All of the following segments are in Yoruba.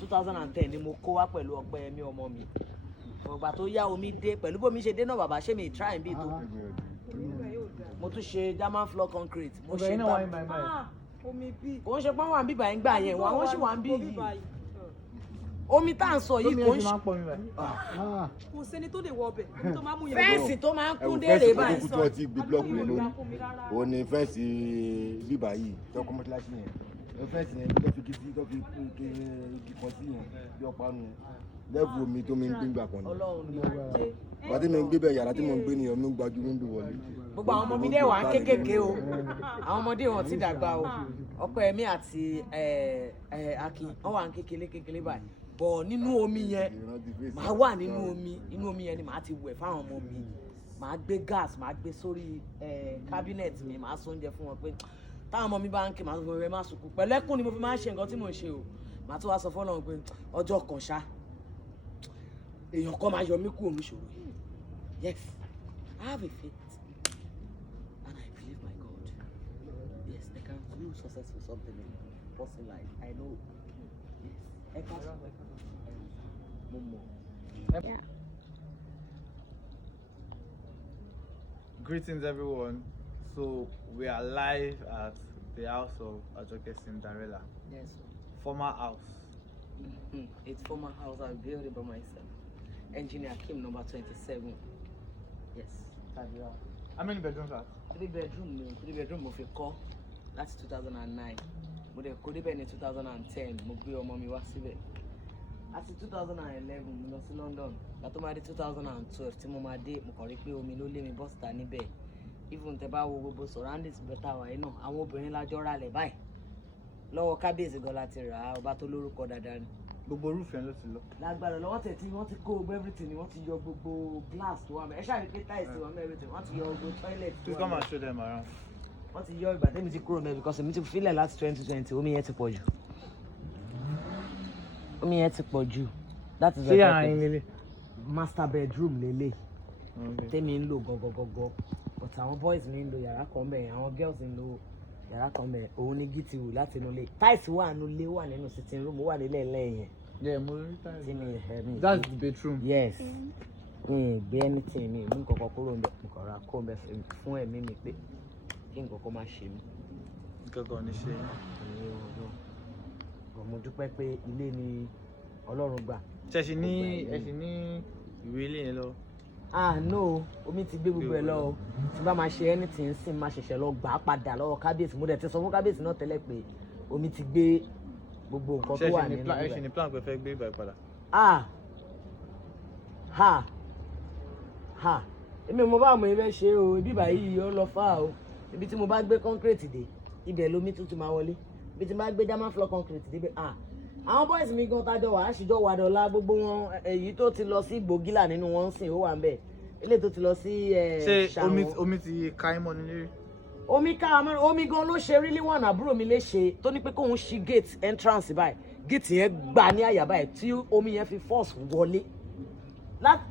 2010 ni mo kó wá pẹ̀lú ọpẹ́ mi ọmọ mi ọgbà tó yá omi dé pẹ̀lú bómi ṣe dé náà bàbá ṣé mi try bí tó mo tún ṣe German floor concrete mo ṣe bá omi bí kò ń ṣe pọ́n wà ń bíbà ń gbà yẹn wọ́n sì wà ń bí yìí omi tá à ń sọ yìí kò ń ṣe kò sẹ́ni tó lè wọ ọbẹ̀ tó máa mú yẹn fẹ́ǹsì tó máa ń kún délé báyìí fẹ́ǹsì tó ti gbé blọọkù lé lórí òun ni fẹ́ǹsì bíbà yìí tó kọ́ mọ́tíláṣí yẹn fẹ́ǹsì yẹn tó fi kí sí tó fi igi kan sí yẹn bí ọ̀pá nu yẹn lẹ́bù omi tó mi ń gbé gbà kan ní. wà á tí mi ń gbé bẹ́ẹ̀ yàrá tí mo ń gbé nìyẹn mi ń gbajú mi ń bí wọlé. gbogbo àwọn ọmọ mi dẹ̀ wà ń kékèké o àwọn ọmọdé wọn ti dàgbà o ọpẹ́ mi àti Akin wọn wà ń kékeré báyìí bọ̀ nínú omi yẹn màá wà nínú omi yẹn ni màá ti wẹ̀ fáwọn ọmọ mi màá gbé gas màá gbé sórí cabinet mi màá sọ oúnjẹ fún wọn pé táwọn ọmọ mi bá ń ké màá sọ fún wọn má sunkún pẹ̀lẹ́kùn ni mo fi máa ń ṣe nǹkan tí mò ń ṣe o màá tún wá sọ fọ́lọ́run pé ọjọ́ kan ṣá èèyàn kan máa yọ mí kúrò níṣòro yìí yes I have a faith and I believe my God yes I can do successful something in person life I know yes I can yeah. Greetings everyone. So we are live at the house of Ajoke Cinderella. Yes. Former house. It's former house I built it by myself. Engineer Kim number 27. Yes. How many bedrooms are? 3 bedroom mo fi kọ́ láti 2009. Mo dẹ̀ kó débẹ̀ ní 2010. Mo gbé ọmọ mi wá síbẹ̀. Àti 2011 mo lọ sí London. Ìgbà tó máa dé 2012 tí mo máa dé mo kàn rí pé omi ló lé mi bọ́sítà níbẹ̀. Even tẹ́ bá wo gbogbo surroundings bẹ́tà wáyé náà àwọn obìnrin lájọ́ rà lẹ̀ báyìí. Lọ́wọ́ kábíyèsí gan láti rà á ọba tó lórúkọ dáadáa ni. Gbogbo roof yẹn ló ti lọ. Lágbára lọ́wọ́ tẹ̀ tí wọ́n ti kó gbogbo everything ni wọ́n ti yọ gbogbo glass tó wà mẹ́ ẹ ṣáà rí pé tiles wà mẹ́ everything wọ́n ti yọ gbogbo toilet tó Please wà come mẹ́. and show them around. Wọ́n ti yọ ìgbà tẹ́mi ti kúrò mẹ́ because èmi ti filẹ̀ láti 2020 omi yẹn ti pọ̀ jù. Omi yẹn ti pọ̀ jù. That is the master bedroom lélẹ̀ tẹ́mi ń lò gọ́gọ́gọ́gọ́ but àwọn boys mi ń lo yàrá kan bẹ́ẹ̀ àwọn girls ń lo yàrá kan bẹ́ẹ̀ òun ni gítì wù láti inú ilé tiles wà nínú ilé wà nínú sitting room wà nílẹ̀ lẹ́yìn. Yeah, tiles. That's the bedroom. Yes. Gbé anything mi mú nǹkan kan kúrò ńbẹ̀ nǹkan ra kó ńbẹ̀ fún ẹ̀mí mi pé kí nǹkan kan má ṣe mí. Nǹkan kan ní ṣe. Mo dúpẹ́ pé ilé ni Ọlọ́run gbà. Ṣé ẹ ní ìwé ilé yẹn lọ? No omi ti gbé gbogbo ẹ lọ o tí bá máa ṣe anything sì máa ṣẹ̀ṣẹ̀ lọ gbà á padà lọ́wọ́ kábíyèsí mo dẹ̀ ti sọ fún kábíyèsí náà tẹ́lẹ̀ pé omi ti gbé gbogbo nǹkan tó wà nínú ibẹ̀. Ṣé ní plan pé fẹ́ gbé ibà padà? Èmi mo bá àmọ́ ibẹ̀ ṣe o ibi báyìí ó lọ fà o ibi tí mo bá gbé concrete dé ibẹ̀ lomi tuntun máa wọlé ibi tí mo bá gbé German floor concrete dé àwọn boys mi gan tájọ wà á ṣìjọ wà dọ̀la gbogbo wọn èyí tó ti lọ sí gbògìlà nínú wọn ń sìn ó wà ń bẹ̀ eléyìí tó ti lọ sí ṣé omi ti ka ẹ́ mọ́ nílé rí? Omi gan ló ṣe rí níwọ̀n àbúrò mi lè ṣe tó ní pé kóun ṣí gate entrance báyìí gate yẹn gbà ní àyà báyìí tí omi yẹn fi force wọlé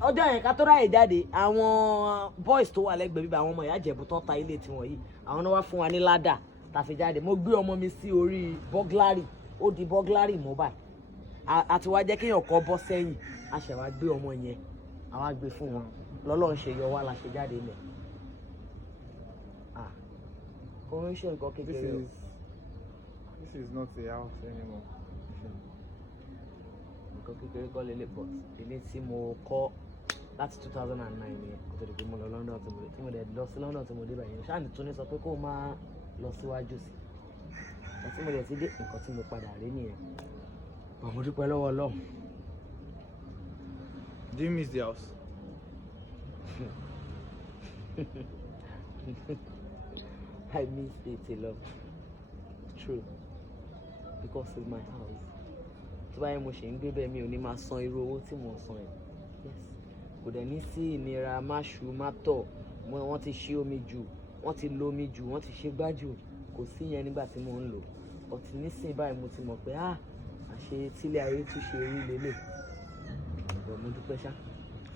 ọjọ́ yẹn ká tó ráyè jáde àwọn boys tó wà lẹ́gbẹ̀ẹ́ bíbá àwọn ọmọ ìyá Ìjẹ̀bú tó ta ilé tiwọn yìí àwọn náà wá fún wa ní ládà tàfi jáde mo gbé ọmọ mi sí orí burglary ó di burglary mobile àti wá jẹ́ kéèyàn kọ́ bọ́ sẹ́yìn a ṣẹ̀ wá gbé ọmọ yẹn àwa gbé fún wọn lọ́lọ́run ṣe yọ wá la ṣe jáde lẹ̀ kò ń ṣe nǹkan kékeré o. This is not a house anymore. Nǹkan kékeré kọ́ lélẹ̀ but ilé tí mo kọ́ láti 2009 yẹn kó tó di pé mo lọ London tí mo dẹ̀ lọ sí London tí mo dé báyìí ṣáà ní Túnní sọ pé kó máa lọ síwájú sí i tí mo dẹ̀ ti dé nǹkan tí mo padà rí nìyẹn mo dúpẹ́ lọ́wọ́ Ọlọ́run. Do you miss the house? I miss it a lot. True. Because it's my house. Tí báyìí mo ṣe ń gbé bẹ́ẹ̀ mi ò ní máa san irú owó tí mo san ẹ̀. Yes. Kò dẹ̀ ní sí ìnira máṣu mátọ̀ wọ́n ti ṣe omi jù wọ́n ti lo omi jù wọ́n ti ṣe gbájú kò sí yẹn nígbà tí mo ń lò. Ọ̀tí nísìnyí báyìí mo ti mọ̀ pé àṣe tílé ayé tún ṣe rí lélẹ̀. Mo dúpẹ́ ṣá.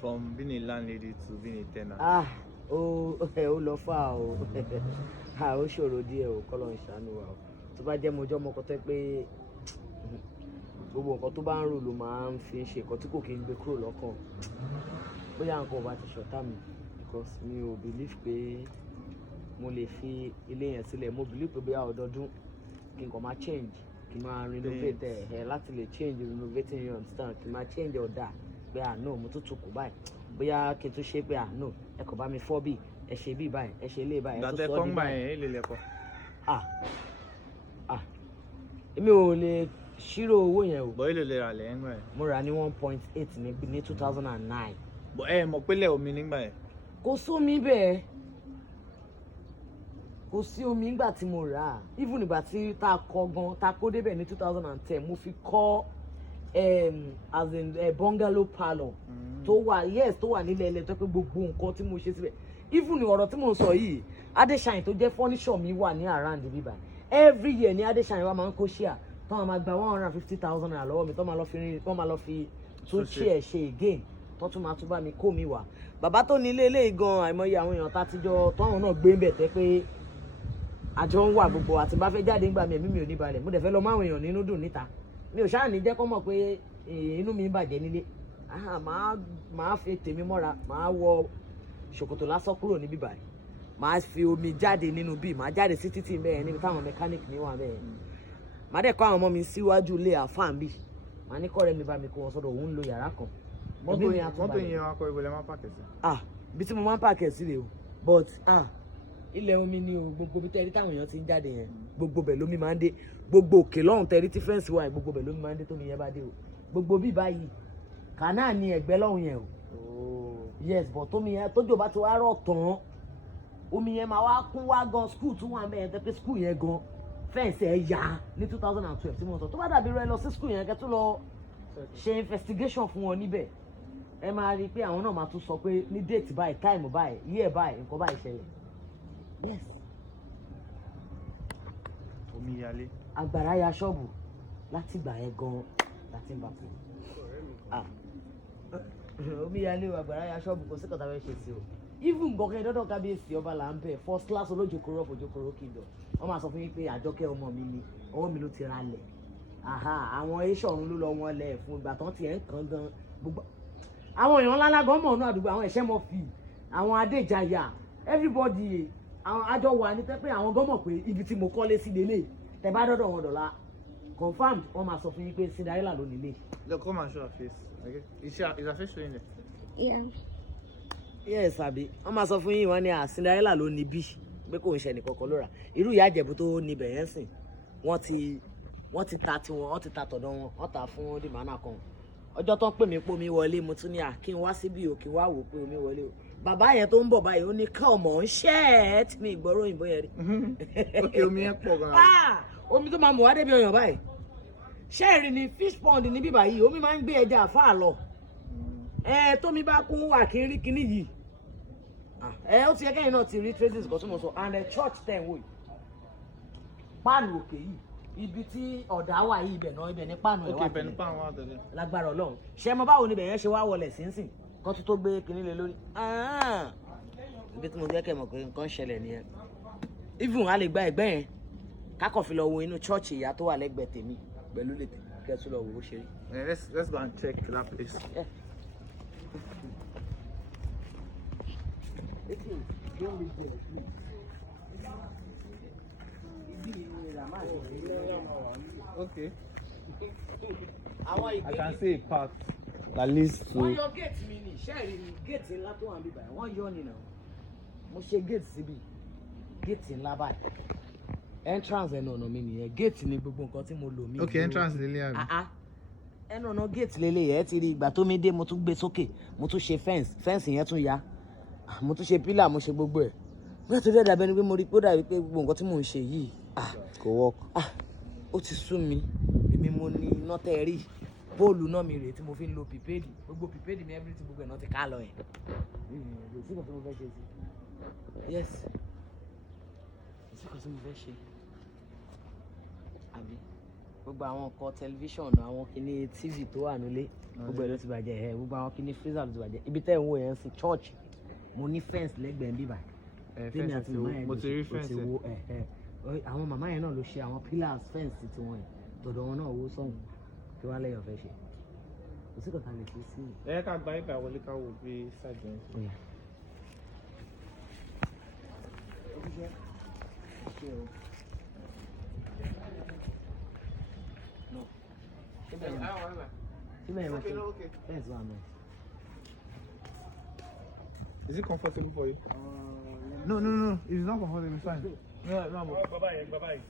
From being a landlady to being a tenant. Ó lọ fà o ó ṣòro díẹ̀ o kọ́ ló ń ṣàánú wa o tó bá jẹ́ mojọ́ mọ́kọ́ tẹ́ pé gbogbo nǹkan tó bá ń rò ló máa ń fi ṣe nǹkan tí kò kí ń gbé kúrò lọ́kàn bóyá nǹkan bá ti ṣọ̀tá mi because mi ò believe pé mo lè fi ilé yẹn sílẹ̀ mo believe pé bóyá ọdọọdún kí n kàn máa change kí n máa renovate ẹ̀ láti lè change renovating you understand kí n máa change ọ̀dà pé no mo tún tukù báyìí bóyá kí n tún ṣe pé no ẹ kò bá mi fọ́ bí ẹ ṣe bí báyìí ẹ ṣe ilé báyìí ẹ tún sọ ọ́ bí báyìí. Èmi ò lè ṣírò owó yẹn o. Bọ̀ èlò lè rà lẹ́yìn gbà yẹn. Mo rà ní 1.8 ní 2009. Bọ̀ ẹ mọ̀ pélé omi nígbà yẹn. Kò sómi bẹ́ẹ̀. Kò sí omi nígbà tí mo rà á. Even nígbà tí ta kó débẹ̀ ní 2010 mo fi kọ́ as in bungalow parlour tó wà nílẹ̀ ilẹ̀ tó pé gbogbo nǹkan tí mo ṣe síbẹ̀. Even ọ̀rọ̀ tí mo sọ yìí Adéṣàyìn tó jẹ́ furniture mi wà ní around bíbá. Every year ní Adéṣàyìn wa máa ń kó ṣíà tó máa gba 150,000 naira lọ́wọ́ mi tó máa lọ fi tún chair ṣe again tó tún máa tún bá mi kó mi wá. Bàbá tó ní ilé gan àìmọye àwọn èèyàn tátijọ́ tọ́hún náà gbé ń bẹ̀ tẹ́ pé àjọ ń wà gbogbo àti bá fẹ́ jáde ńgbà mi ẹ̀mí mi ò ní balẹ̀ mo dẹ̀ fẹ́ lọ máwọn èèyàn nínú dùn níta mi ò ṣáà ní jẹ́ kó mọ̀ pé inú mi ń bàjẹ́ nílé máa fi tèmi mọ́ra máa wọ ṣòkòtò lásán kúrò níbí báyìí máa fi omi jáde nínú bíi máa jáde sí títì bẹ́ẹ̀ níbi táwọn mẹkáníìkì ní wà bẹ́ẹ̀ máa dẹ̀ kọ́ àwọn ọmọ mi síwájú ilé àfáàn bíi máa ní kọ́rẹ́ mi bá mi kó wọn sọ́dọ̀ òun lo yàrá kan. mọ́tò yẹn wá kọ́ ibùdó máa pàkẹ́ sí. bí tí mo máa ń pàkẹ́ sí rè o but ilẹ̀ omi ni o gbogbo bí tẹ́rí táwọn èèyàn ti ń jáde yẹn gbogbo bẹ̀ lómi máa ń dé gbogbo òkè lọ́hùn tẹ́rí tí fẹ́ǹsì wà gbogbo bẹ̀ lómi máa ń dé tómi yẹn bá dé o gbogbo bí báyìí kànáà ni ẹ̀gbẹ́ lọ́hùn yẹn o yes but tómi yẹn tójò bá ti wá rọ̀ tán omi yẹn máa wá kún wá gan school tún wà bẹ́ẹ̀ tẹ́ pé school yẹn gan fẹ́ǹsì ẹ̀ yá ní 2012 tí mo sọ tó bá dàbí rẹ lọ sí school yẹn kẹ́ tó lọ ṣe investigation fún wọn níbẹ̀ ẹ máa rí i pé àwọn náà máa tún sọ pé ní date báyìí time báyìí year báyìí nǹkan báyìí ṣẹlẹ̀. Yes. Omi yalé. Àgbàrá ya ṣọ́ọ̀bù láti gbà yẹn gan láti ń bàtò. Omi yalé o àgbàrá ya ṣọ́ọ̀bù kò sí kọ́ta fẹ́ ṣe sí o. Even gọ̀kẹ́ dọ́dọ̀ kábíyèsí ọba là ń bẹ̀ first class olójokoro ọ̀fọ̀jokoro kìdọ̀. Wọ́n máa sọ fún yín pé àjọkẹ́ ọmọ mi ni ọwọ́ mi ló ti ra lẹ̀. Àwọn eṣọ̀run ló lọ wọn lẹ̀ fún ìgbà tán tiẹ̀ ń kàn gan gbogbo. Àwọn èèyàn ńlá lágọ̀ ọmọ náà àdúgbò àwọn ẹ̀ṣẹ́ mọ̀ fi àwọn adéjayà everybody àwọn àjọ wà ní tẹ́ pé àwọn gọ́mọ̀ pé ibi tí mo kọ́lé sí lélẹ̀ tẹ́ bá dọ́dọ̀ wọn dọ̀la confirmed wọ́n máa sọ fún yín pé Cinderella ló nílé. Look, come and show her face. Okay. Is her face showing there? Yeah. Yes, àbí wọ́n máa sọ fún yín wọ́n ní Cinderella ló ní bí pé kò ń ṣe nìkankan ló rà irú ìyá Ìjẹ̀bú tó níbẹ̀ yẹn sìn wọ́n ti ta tiwọn wọ́n ti ta tọ̀dọ̀ wọn wọ́n ta fún dìmánà kan ọjọ́ tó ń pè mí pé omi wọlé mo tún ní kí n wá síbí o kí n wá wò pé omi wọlé o bàbá yẹn tó ń bọ̀ báyìí ó ní come on shirt mi ìgbọ́rọ̀ òyìnbó yẹn rí. Okay, omi yẹn pọ̀ gan-an. Omi tó máa mú wá débi ọyàn báyìí ṣẹ́ẹ̀rì ni fish pond níbí báyìí omi máa ń gbé ẹja àfáà lọ tómi bá kún wà kí n rí kinní yìí ó ti yẹ kẹ́yìn náà ti rí traces kan tí mo sọ and church ten wò yìí páànù òkè yìí ibi tí ọ̀dà wà yìí ibẹ̀ náà ibẹ̀ ní páànù ẹ̀ wà tẹ́lẹ̀ lágbára Ọlọ́run ṣe mọ báwo níbẹ̀ yẹn ṣe wá wọlé sínsìn kan tó gbé kinní lé lórí ibi tí mo jẹ́ kẹ́ mọ̀ pé nǹkan ṣẹlẹ̀ nìyẹn even a lè gba ẹ̀gbẹ́ yẹn kákọ̀ fi lọ wo inú church ìyá tó wà lẹ́gbẹ̀ẹ́ tèmi pẹ̀lú lè kẹ́tù lọ wo bó ṣe rí. Let's go and check that place. Yeah. Okay. I can see a path that leads to. Wọ́n yọ gate mi ni ṣẹ́ẹ̀rì ni gate ńlá tó wà níbí báyìí wọ́n yọ ni náà mo ṣe gate síbi gate ńlá báyìí entrance ẹnu ọ̀nà mi nìyẹn gate ni gbogbo nǹkan tí mo lò mí. Okay, entrance lélẹ̀ àbí. ẹnu ọ̀nà gate lélẹ̀ ẹ̀ ti rí ìgbà tó mi dé mo tún gbé sókè mo tún ṣe fence yẹn tún ya mo tún ṣe pillar mo ṣe gbogbo ẹ̀ nígbà tó dẹ́dà bẹ́ni pé mo rí pé ó dàbí pé gbogbo nǹkan tí mò ń ṣe yìí kò work. ó ti sú mi èmi mo ní iná tẹ́ ẹ rí bóòlù náà mi rèé tí mo fi ń lo pìpéèdì gbogbo pìpéèdì mi everything gbogbo ẹ̀ náà ti ká lọ ẹ̀ kò sí nǹkan tí mo fẹ́ ṣe sí yes kò sí nǹkan tí mo fẹ́ ṣe àbí gbogbo àwọn nǹkan tẹlifíṣàn àwọn kinní tv tó wà nílé gbogbo ẹ̀ ló ti bàjẹ́ gbogbo àwọn kinní freezer ló ti bàjẹ́ ibi tẹ́ ẹ̀ ń wò yẹn sí church mo ní fence lẹ́gbẹ̀ẹ́ ń bíbà tèmi àti màmá yẹn mo ti rí fence àwọn màmá yẹn náà ló ṣe àwọn pillars fence tiwọn yẹn tọ̀dọ̀ wọn náà owó sọ̀hún kí wàá lẹ́yìn ọ̀fẹ́ ṣe kò sí kọ̀ọ̀kan lè ṣe sí i. ẹ ká gba ibà wọlé ká wò bí ṣáàjì ẹ. Is it comfortable for you? No, it's not comfortable. It's fine. No. Bye-bye.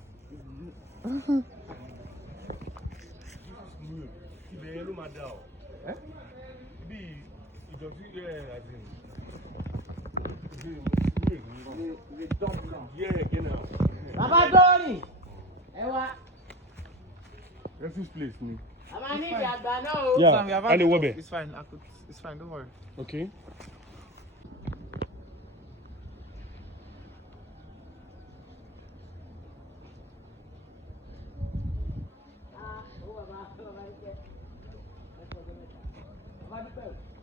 Ibẹ̀ ló máa dá ọ. Bí ìdọ̀tí àti Bàbá Dọ́rì ẹ wá. Refuse place ni. A máa ní ìdí àgbà náà o. Yeah, Fine, and the wabe. It's fine. It's fine. Don't worry. Okay. Bàbá dúpẹ́ o.